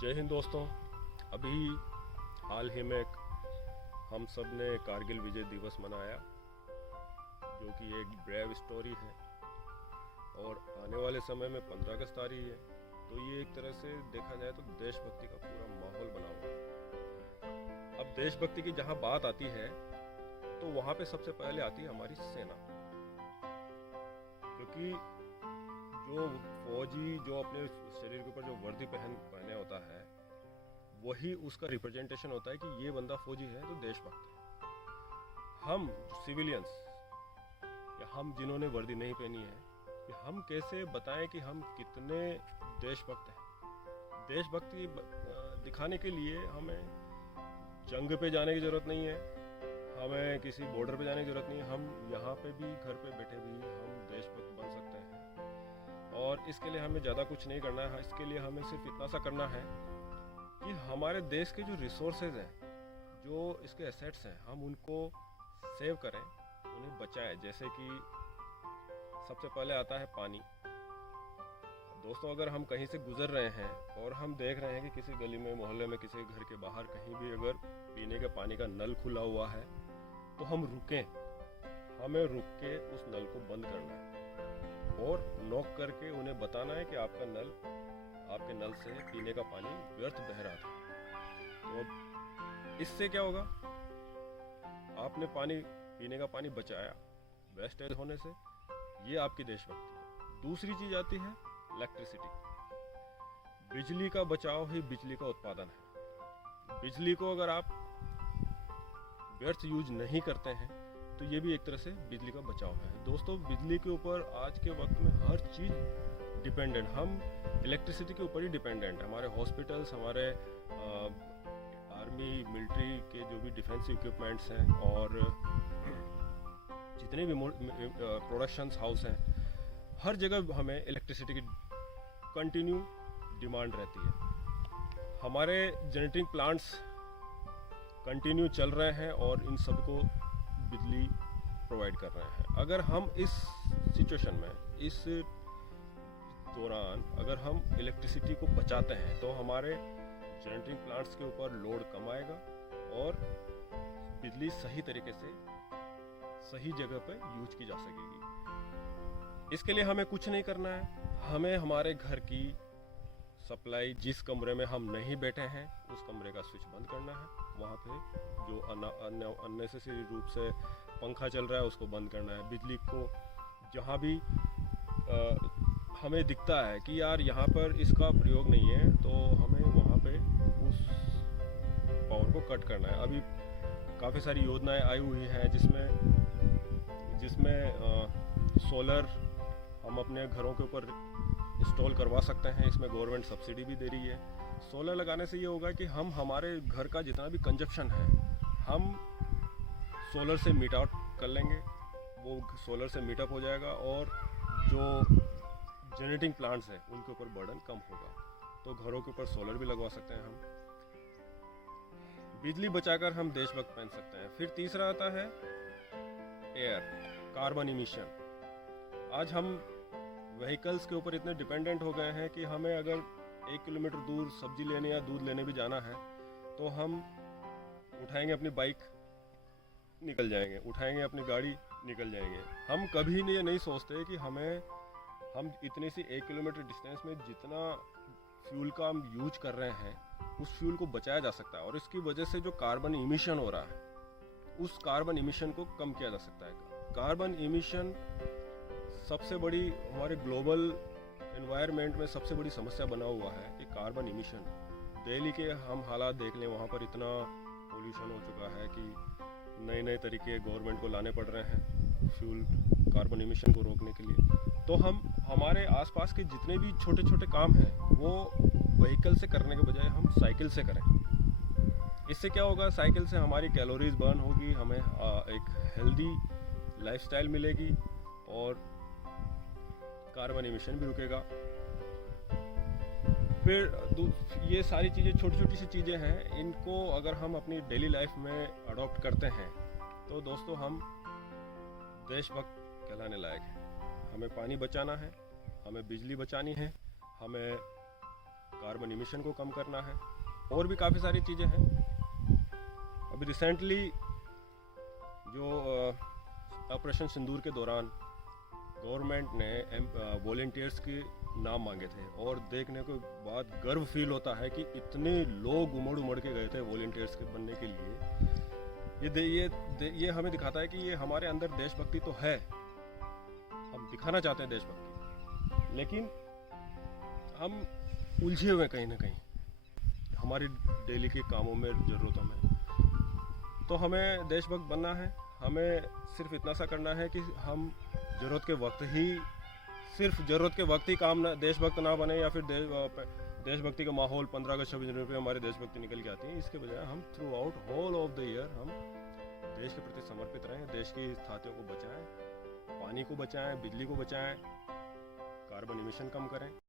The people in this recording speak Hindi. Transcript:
जय हिंद दोस्तों। अभी हाल ही में हम सब ने कारगिल विजय दिवस मनाया, जो कि एक ब्रेव स्टोरी है और आने वाले समय में 15 अगस्त आ रही है। तो ये एक तरह से देखा जाए तो देशभक्ति का पूरा माहौल बना हुआ है। अब देशभक्ति की जहाँ बात आती है तो वहाँ पे सबसे पहले आती है हमारी सेना, क्योंकि जो फौजी जो अपने शरीर के ऊपर जो वर्दी पहने होता है वही उसका रिप्रेजेंटेशन होता है कि ये बंदा फौजी है तो देशभक्त है। हम सिविलियंस या हम जिन्होंने वर्दी नहीं पहनी है कि हम कैसे बताएं कि हम कितने देशभक्त हैं। देशभक्ति दिखाने के लिए हमें जंग पे जाने की ज़रूरत नहीं है, हमें किसी बॉर्डर पे जाने की ज़रूरत नहीं है। हम यहाँ पे भी घर पे बैठे भी हम देशभक्त बन सकते हैं। और इसके लिए हमें ज़्यादा कुछ नहीं करना है। इसके लिए हमें सिर्फ इतना सा करना है कि हमारे देश के जो रिसोर्सेज हैं, जो इसके एसेट्स हैं, हम उनको सेव करें, उन्हें बचाएं। जैसे कि सबसे पहले आता है पानी। दोस्तों, अगर हम कहीं से गुजर रहे हैं और हम देख रहे हैं कि किसी गली में, मोहल्ले में, किसी घर के बाहर कहीं भी अगर पीने के पानी का नल खुला हुआ है तो हम रुकें, हमें रुक के उस नल को बंद करना है और नॉक करके उन्हें बताना है कि आपके नल से पीने का पानी व्यर्थ बह रहा था। तो अब इससे क्या होगा, आपने पीने का पानी बचाया वेस्टेज होने से। ये आपकी देशभक्ति है। दूसरी चीज आती है इलेक्ट्रिसिटी। बिजली का बचाव ही बिजली का उत्पादन है। बिजली को अगर आप व्यर्थ यूज नहीं करते हैं तो ये भी एक तरह से बिजली का बचाव है। दोस्तों, बिजली के ऊपर आज के वक्त में हर चीज़ डिपेंडेंट, हम इलेक्ट्रिसिटी के ऊपर ही डिपेंडेंट। हमारे हॉस्पिटल्स, हमारे आर्मी मिलिट्री के जो भी डिफेंस इक्विपमेंट्स हैं और जितने भी प्रोडक्शंस हाउस हैं, हर जगह हमें इलेक्ट्रिसिटी की कंटिन्यू डिमांड रहती है। हमारे जनरेटिंग प्लांट्स कंटिन्यू चल रहे हैं और इन सबको बिजली प्रोवाइड कर रहे हैं। अगर हम इस सिचुएशन में, इस दौरान अगर हम इलेक्ट्रिसिटी को बचाते हैं तो हमारे जनरेटिंग प्लांट्स के ऊपर लोड कम आएगा और बिजली सही तरीके से सही जगह पर यूज की जा सकेगी। इसके लिए हमें कुछ नहीं करना है। हमें हमारे घर की सप्लाई, जिस कमरे में हम नहीं बैठे हैं उस कमरे का स्विच बंद करना है। वहाँ पे जो अननेसेसरी रूप से पंखा चल रहा है उसको बंद करना है। बिजली को जहाँ भी हमें दिखता है कि यार यहाँ पर इसका प्रयोग नहीं है तो हमें वहाँ पे उस पावर को कट करना है। अभी काफ़ी सारी योजनाएं आई हुई हैं जिसमें सोलर हम अपने घरों के ऊपर इंस्टॉल करवा सकते हैं। इसमें गवर्नमेंट सब्सिडी भी दे रही है। सोलर लगाने से ये होगा कि हम हमारे घर का जितना भी कंजप्शन है हम सोलर से मीट आउट कर लेंगे, वो सोलर से मीटअप हो जाएगा और जो जनरेटिंग प्लांट्स हैं उनके ऊपर बर्डन कम होगा। तो घरों के ऊपर सोलर भी लगवा सकते हैं हम। बिजली बचाकर हम देशभक्त बन सकते हैं। फिर तीसरा आता है एयर, कार्बन इमिशन। आज हम व्हीकल्स के ऊपर इतने डिपेंडेंट हो गए हैं कि हमें अगर 1 किलोमीटर दूर सब्जी लेने या दूध लेने भी जाना है तो हम उठाएंगे अपनी बाइक, निकल जाएंगे, उठाएंगे अपनी गाड़ी, निकल जाएंगे। हम कभी ये नहीं सोचते कि हम इतनी सी 1 किलोमीटर डिस्टेंस में जितना फ्यूल का हम यूज कर रहे हैं उस फ्यूल को बचाया जा सकता है और इसकी वजह से जो कार्बन इमिशन हो रहा है उस कार्बन इमिशन को कम किया जा सकता है। कार्बन इमिशन सबसे बड़ी हमारे ग्लोबल एनवायरनमेंट में सबसे बड़ी समस्या बना हुआ है कि कार्बन इमिशन। दिल्ली के हम हालात देख लें, वहाँ पर इतना पोल्यूशन हो चुका है कि नए नए तरीके गवर्नमेंट को लाने पड़ रहे हैं फ्यूल कार्बन इमिशन को रोकने के लिए। तो हम हमारे आसपास के जितने भी छोटे छोटे काम हैं वो व्हीकल से करने के बजाय हम साइकिल से करें। इससे क्या होगा, साइकिल से हमारी कैलोरीज बर्न होगी, हमें एक हेल्दी लाइफस्टाइल मिलेगी और कार्बन इमिशन भी रुकेगा। फिर ये सारी चीज़ें, छोटी छोटी सी चीज़ें हैं, इनको अगर हम अपनी डेली लाइफ में अडॉप्ट करते हैं तो दोस्तों हम देशभक्त कहलाने लायक हैं। हमें पानी बचाना है, हमें बिजली बचानी है, हमें कार्बन इमिशन को कम करना है, और भी काफ़ी सारी चीज़ें हैं। अभी रिसेंटली जो ऑपरेशन सिंदूर के दौरान गवर्नमेंट ने वॉलेंटियर्स के नाम मांगे थे, और देखने के बाद गर्व फील होता है कि इतने लोग उमड़ उमड़ के गए थे वॉलेंटियर्स के बनने के लिए। ये हमें दिखाता है कि ये हमारे अंदर देशभक्ति तो है, हम दिखाना चाहते हैं देशभक्ति, लेकिन हम उलझे हुए कहीं ना कहीं हमारी डेली के कामों में, ज़रूरतों में। तो हमें देशभक्त बनना है, हमें सिर्फ इतना सा करना है कि हम ज़रूरत के वक्त ही काम देशभक्त ना बने, या फिर देशभक्ति का माहौल 15 अगस्त 26 जनवरी पे हमारी देशभक्ति निकल के आती है। इसके बजाय हम throughout whole of the year हम देश के प्रति समर्पित रहें, देश की खातियों को बचाएं, पानी को बचाएं, बिजली को बचाएं, कार्बन इमिशन कम करें।